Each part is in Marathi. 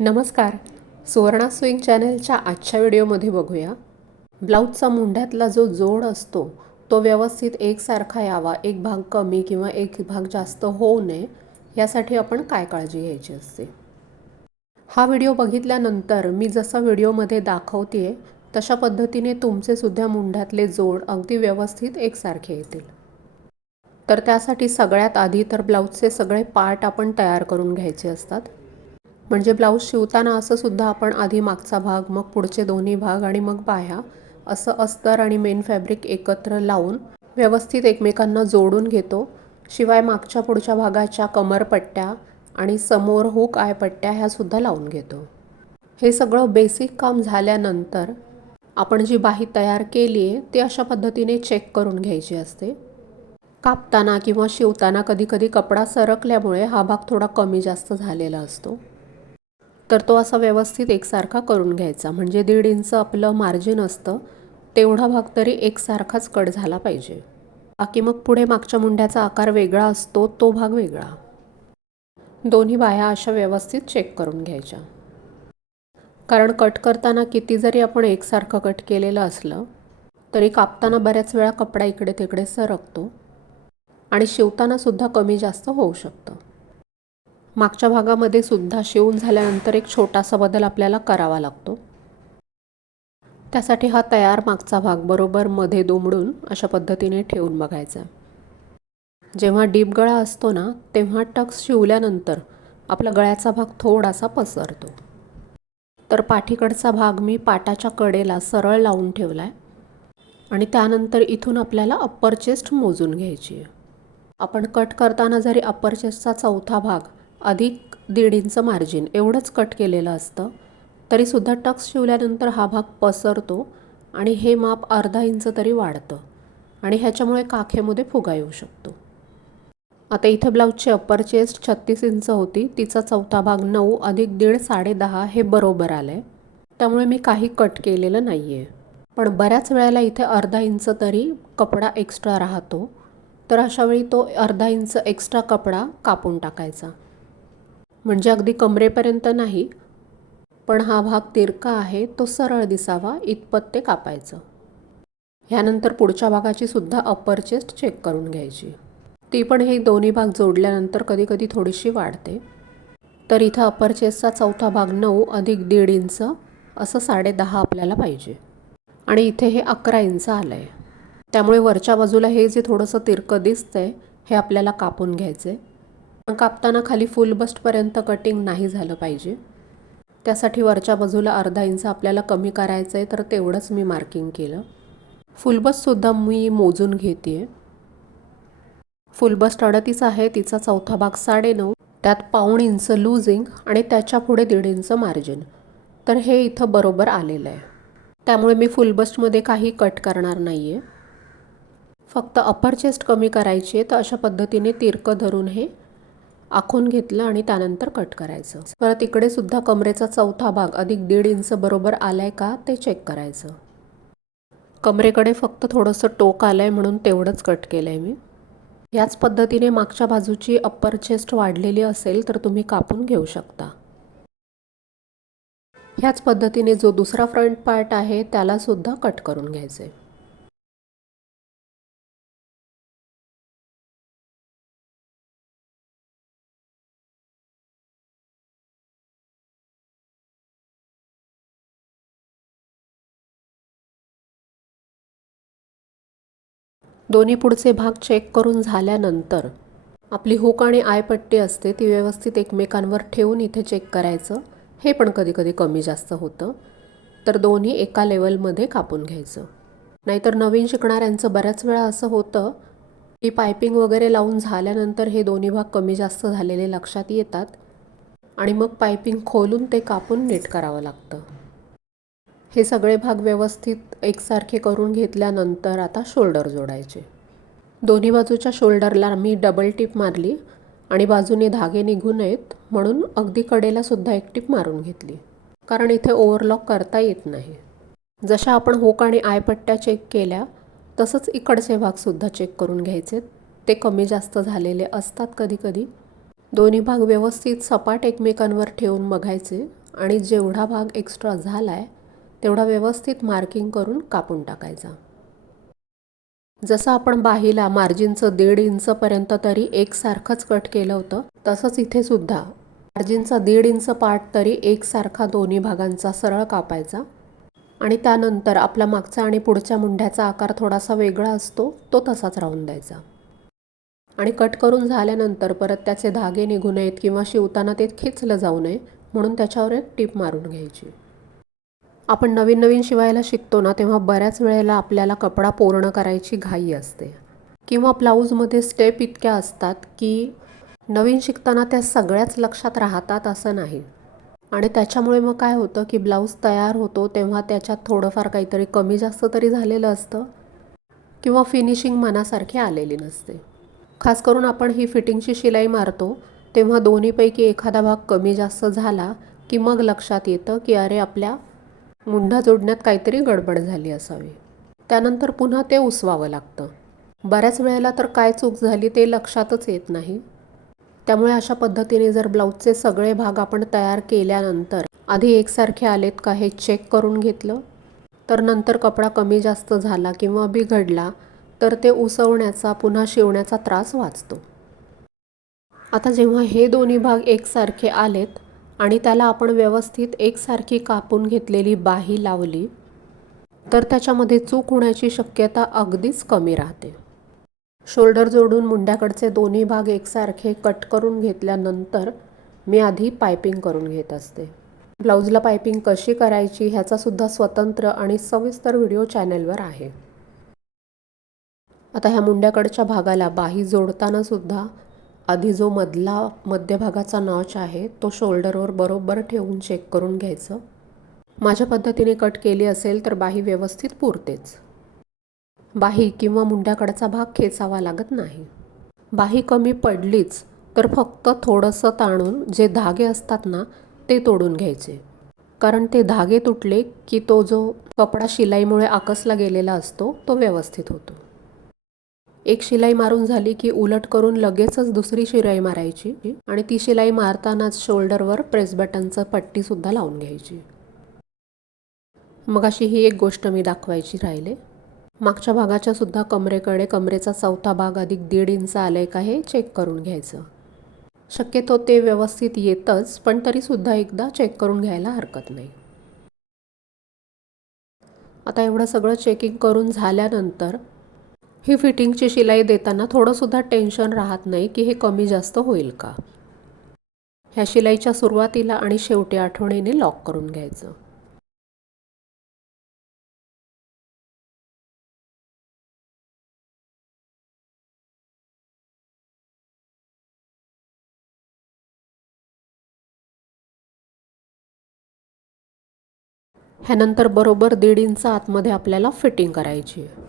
नमस्कार. सुवर्णा स्विंग चॅनलच्या आजच्या व्हिडिओमध्ये बघूया. ब्लाऊजचा मुंढ्यातला जो जोड असतो तो व्यवस्थित एकसारखा यावा एक भाग कमी किंवा एक भाग जास्त होऊ नये यासाठी आपण काय काळजी घ्यायची असते? हा व्हिडिओ बघितल्यानंतर मी जसं व्हिडिओमध्ये दाखवते तशा पद्धतीने तुमचे सुद्धा मुंढ्यातले जोड अगदी व्यवस्थित एकसारखे येतील. तर त्यासाठी सगळ्यात आधी तर ब्लाऊजचे सगळे पार्ट आपण तयार करून घ्यायचे असतात. म्हणजे ब्लाऊज शिवताना असं सुद्धा आपण आधी मागचा भाग मग पुढचे दोन्ही भाग आणि मग बाह्या असं अस्तर आणि मेन फॅब्रिक एकत्र लावून व्यवस्थित एकमेकांना जोडून घेतो. शिवाय मागच्या पुढच्या भागाच्या कमरपट्ट्या आणि समोर हुक आयपट्ट्या ह्यासुद्धा लावून घेतो. हे सगळं बेसिक काम झाल्यानंतर आपण जी बाही तयार केली आहे ती अशा पद्धतीने चेक करून घ्यायची असते. कापताना किंवा शिवताना कधीकधी कपडा सरकल्यामुळे हा भाग थोडा कमी जास्त झालेला असतो. तर तो असा व्यवस्थित एकसारखा करून घ्यायचा. म्हणजे दीड इंच आपलं मार्जिन असतं तेवढा भाग तरी एकसारखाच कट झाला पाहिजे. बाकी मग पुढे मागच्या मुंड्याचा आकार वेगळा असतो तो भाग वेगळा. दोन्ही बाह्या अशा व्यवस्थित चेक करून घ्यायच्या. कारण कट करताना किती जरी आपण एकसारखं कट केलेलं असलं तरी कापताना बऱ्याच वेळा कपडा इकडे तिकडे सरकतो आणि शिवतानासुद्धा कमी जास्त होऊ शकतं. मागच्या भागामध्ये सुद्धा शिवून झाल्यानंतर एक छोटासा बदल आपल्याला करावा लागतो. त्यासाठी हा तयार मागचा भाग बरोबर मध्ये दुमडून अशा पद्धतीने ठेवून बघायचा. जेव्हा डीप गळा असतो ना तेव्हा टक्स शिवल्यानंतर आपला गळ्याचा भाग थोडासा पसरतो. तर पाठीकडचा भाग मी पाटाच्या कडेला सरळ लावून ठेवला आहे आणि त्यानंतर इथून आपल्याला अप्पर चेस्ट मोजून घ्यायची आहे. आपण कट करताना जरी अप्पर चेस्टचा चौथा भाग अधिक दीड इंच मार्जिन एवढंच कट केलेलं असतं. तरीसुद्धा टक्स शिवल्यानंतर हा भाग पसरतो आणि हे माप अर्धा इंच तरी वाढतं. आणि ह्याच्यामुळे काखेमध्ये फुगा येऊ शकतो. आता इथे ब्लाऊजची अप्पर चेस्ट छत्तीस इंच होती. तिचा चौथा भाग नऊ अधिक दीड साडे दहा हे बरोबर आलं आहे त्यामुळे मी काही कट केलेलं नाही आहे पण बऱ्याच वेळेला इथे अर्धा इंच तरी कपडा एक्स्ट्रा राहतो. तर अशावेळी तो अर्धा इंच एक्स्ट्रा कपडा कापून टाकायचा. म्हणजे अगदी कमरेपर्यंत नाही पण हा भाग तिरका आहे तो सरळ दिसावा इतपत ते कापायचं. ह्यानंतर पुढच्या भागाची सुद्धा अप्पर चेस्ट चेक करून घ्यायची. ती पण हे दोन्ही भाग जोडल्यानंतर कधी कधी थोडीशी वाढते. तर इथं अप्पर चेस्टचा चौथा भाग नऊ अधिक दीड इंच असं साडेदहा आपल्याला पाहिजे. आणि इथे हे अकरा इंच आलं आहे त्यामुळे वरच्या बाजूला हे जे थोडंसं तिरकं दिसतंय हे आपल्याला कापून घ्यायचं आहे कापताना खाली फुल बस्टपर्यंत कटिंग नाही झालं पाहिजे. त्यासाठी वरच्या बाजूला अर्धा इंच आपल्याला कमी करायचं आहे तर तेवढंच मी मार्किंग केलं. फुलबस्टसुद्धा मी मोजून घेते आहे फुलबस्ट अडतीस आहे तिचा चौथा भाग साडेनऊ त्यात पाऊण इंच लूजिंग आणि त्याच्या पुढे दीड इंच मार्जिन तर हे इथं बरोबर आलेलं आहे. त्यामुळे मी फुलबस्टमध्ये काही कट करणार नाही आहे फक्त अपर चेस्ट कमी करायची आहे तर अशा पद्धतीने तिरकं धरून हे आखून घेतलं आणि त्यानंतर कट करायचं. परत इकडे सुद्धा कमरेचा चौथा भाग अधिक दीड इंच बरोबर आलाय का ते चेक करायचं. कमरेकडे फक्त थोडंसं टोक आलं आहे म्हणून तेवढंच कट केलं आहे मी. याच पद्धतीने मागच्या बाजूची अप्पर चेस्ट वाढलेली असेल तर तुम्ही कापून घेऊ शकता. ह्याच पद्धतीने जो दुसरा फ्रंट पार्ट आहे त्यालासुद्धा कट करून घ्यायचं दोन्ही पुढचे भाग चेक करून झाल्यानंतर. आपली हुक आणि आयपट्टी असते ती व्यवस्थित एकमेकांवर ठेवून इथे चेक करायचं. हे पण कधीकधी कमी जास्त होतं. तर दोन्ही एका लेवलमध्ये कापून घ्यायचं. नाहीतर नवीन शिकणाऱ्यांचं बऱ्याच वेळा असं होतं की पायपिंग वगैरे लावून झाल्यानंतर हे दोन्ही भाग कमी जास्त झालेले लक्षात येतात आणि मग पायपिंग खोलून ते कापून नीट करावं लागतं. हे सगळे भाग व्यवस्थित एकसारखे करून घेतल्यानंतर आता शोल्डर जोडायचे. दोन्ही बाजूच्या शोल्डरला मी डबल टिप मारली आणि बाजूने धागे निघू नयेत म्हणून अगदी कडेला सुद्धा एक टिप मारून घेतली. कारण इथे ओव्हरलॉक करता येत नाही. जशा आपण होक आणि आयपट्ट्या चेक केल्या तसंच इकडचे भागसुद्धा चेक करून घ्यायचे. ते कमी जास्त झालेले असतात कधीकधी. दोन्ही भाग व्यवस्थित सपाट एकमेकांवर ठेवून बघायचे आणि जेवढा भाग एक्स्ट्रा झाला आहे तेवढा व्यवस्थित मार्किंग करून कापून टाकायचा. जसं आपण बाहीला मार्जिनचं दीड इंचपर्यंत तरी एकसारखंच कट केलं होतं तसंच इथे सुद्धा. मार्जिनचा दीड इंच पार्ट तरी एकसारखा दोन्ही भागांचा सरळ कापायचा. आणि त्यानंतर आपला मागचा आणि पुढच्या मुंढ्याचा आकार थोडासा वेगळा असतो तो तसाच राहून द्यायचा. आणि कट करून झाल्यानंतर परत त्याचे धागे निघू नयेत किंवा शिवताना ते खिचलं जाऊ नये म्हणून त्याच्यावर एक टीप मारून घ्यायची. आपण नवीन नवीन शिवायला शिकतो ना तेव्हा बऱ्याच वेळेला आपल्याला कपडा पूर्ण करायची घाई असते. किंवा ब्लाऊजमध्ये स्टेप इतक्या असतात की नवीन शिकताना त्या सगळ्याच लक्षात राहतात असं नाही. आणि त्याच्यामुळे मग काय होतं की ब्लाऊज तयार होतो तेव्हा त्याच्यात थोडंफार काहीतरी कमी जास्त तरी झालेलं असतं. किंवा फिनिशिंग मनासारखी आलेली नसते. खास करून आपण ही फिटिंगची शिलाई मारतो तेव्हा दोन्हीपैकी एखादा भाग कमी जास्त झाला की मग लक्षात येतं की अरे आपल्या मुंढा जोडण्यात काहीतरी गडबड झाली असावी. त्यानंतर पुन्हा ते उसवावं लागतं. बऱ्याच वेळेला तर काय चूक झाली ते लक्षातच येत नाही. त्यामुळे अशा पद्धतीने जर ब्लाऊजचे सगळे भाग आपण तयार केल्यानंतर आधी एकसारखे आलेत का हे चेक करून घेतलं? तर नंतर कपडा कमी जास्त झाला किंवा बिघडला तर ते उसवण्याचा पुन्हा शिवण्याचा त्रास वाचतो. आता जेव्हा हे दोन्ही भाग एकसारखे आलेत आणि त्याला आपण व्यवस्थित एकसारखी कापून घेतलेली बाही लावली तर त्याच्यामध्ये चूक होण्याची शक्यता अगदीच कमी राहते. शोल्डर जोडून मुंड्याकडचे दोन्ही भाग एकसारखे कट करून घेतल्यानंतर मी आधी पायपिंग करून घेत असते. ब्लाऊजला पायपिंग कशी करायची ह्याचासुद्धा स्वतंत्र आणि सविस्तर व्हिडिओ चॅनेलवर आहे. आता ह्या मुंड्याकडच्या भागाला बाही जोडतानासुद्धा आधी जो मधला मध्यभागाचा नॉच आहे तो शोल्डरवर बरोबर ठेवून चेक करून घ्यायचं. माझ्या पद्धतीने कट केली असेल तर बाही व्यवस्थित पुरतेच. बाही किंवा मुंड्याकडचा भाग खेचावा लागत नाही. बाही कमी पडलीच तर फक्त थोडंसं ताणून जे धागे असतात ना ते तोडून घ्यायचे. कारण ते धागे तुटले की तो जो कपडा शिलाईमुळे आकसला गेलेला असतो तो व्यवस्थित होतो. एक शिलाई मारून झाली की उलट करून लगेचच दुसरी शिलाई मारायची आणि ती शिलाई मारतानाच शोल्डरवर प्रेस बटनचं पट्टीसुद्धा लावून घ्यायची. मग अशी ही एक गोष्ट मी दाखवायची राहिले. मागच्या भागाच्या सुद्धा कमरेकडे कमरेचा चौथा भाग अधिक दीड इंच आलं आहे का हे चेक करून घ्यायचं. शक्यतो ते व्यवस्थित येतच पण तरीसुद्धा एकदा चेक करून घ्यायला हरकत नाही. आता एवढं सगळं चेकिंग करून झाल्यानंतर ही फिटिंगची शिलाई देताना थोडंसुद्धा टेन्शन राहत नाही की हे कमी जास्त होईल का. ह्या शिलाईच्या सुरुवातीला आणि शेवटी आठवणीने लॉक करून घ्यायचं. ह्यानंतर बरोबर दीड इंच आतमध्ये आपल्याला फिटिंग करायची आहे.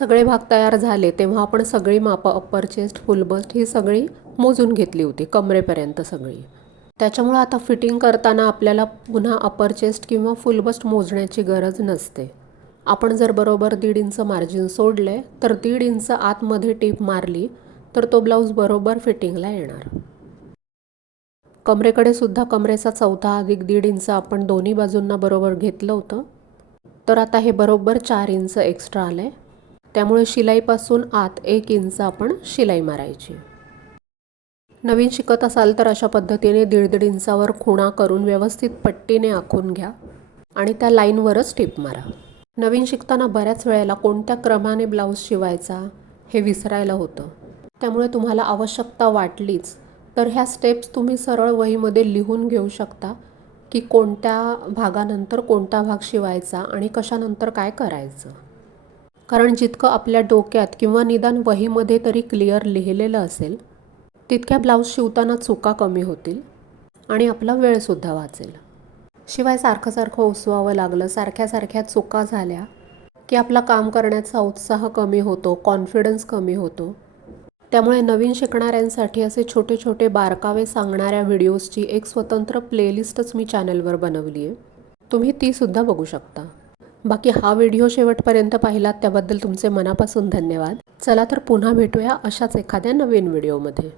सगळे भाग तयार झाले तेव्हा आपण सगळी मापं अप्पर चेस्ट फुल बस्ट ही सगळी मोजून घेतली होती कमरेपर्यंत सगळी. त्याच्यामुळं आता फिटिंग करताना आपल्याला पुन्हा अप्पर चेस्ट किंवा फुल बस्ट मोजण्याची गरज नसते. आपण जर बरोबर दीड इंच मार्जिन सोडले तर दीड इंच आतमध्ये टीप मारली तर तो ब्लाऊज बरोबर फिटिंगला येणार. कमरेकडे सुद्धा कमरेचा चौथा अधिक दीड इंच आपण दोन्ही बाजूंना बरोबर घेतलं होतं. तर आता हे बरोबर चार इंच एक्स्ट्रा आलं. आहे त्यामुळे शिलाईपासून आत एक इंच आपण शिलाई मारायची. नवीन शिकत असाल तर अशा पद्धतीने दीड दीड इंचावर खुणा करून व्यवस्थित पट्टीने आखून घ्या आणि त्या लाईनवरच टिप मारा. नवीन शिकताना बऱ्याच वेळेला कोणत्या क्रमाने ब्लाऊज शिवायचा हे विसरायला होतं. त्यामुळे तुम्हाला आवश्यकता वाटलीच तर ह्या स्टेप्स तुम्ही सरळ वहीमध्ये लिहून घेऊ शकता की कोणत्या भागानंतर कोणता भाग शिवायचा आणि कशानंतर काय करायचं. कारण जितकं आपल्या डोक्यात किंवा निदान वहीमध्ये तरी क्लिअर लिहिलेलं असेल तितक्या ब्लाऊज शिवताना चुका कमी होतील आणि आपला वेळसुद्धा वाचेल. शिवाय सारखं सारखं उसवावं लागलं सारख्या सारख्या चुका झाल्या की आपला काम करण्याचा उत्साह कमी होतो कॉन्फिडन्स कमी होतो. त्यामुळे नवीन शिकणाऱ्यांसाठी असे छोटे छोटे बारकावे सांगणाऱ्या व्हिडिओजची एक स्वतंत्र प्लेलिस्टच मी चॅनलवर बनवली आहे तुम्ही तीसुद्धा बघू शकता. बाकी हा व्हिडिओ शेवटपर्यंत पाहिलात त्याबद्दल तुमचे मनापासून धन्यवाद. चला तर पुन्हा भेटूया अशाच एखाद्या नवीन व्हिडिओमध्ये.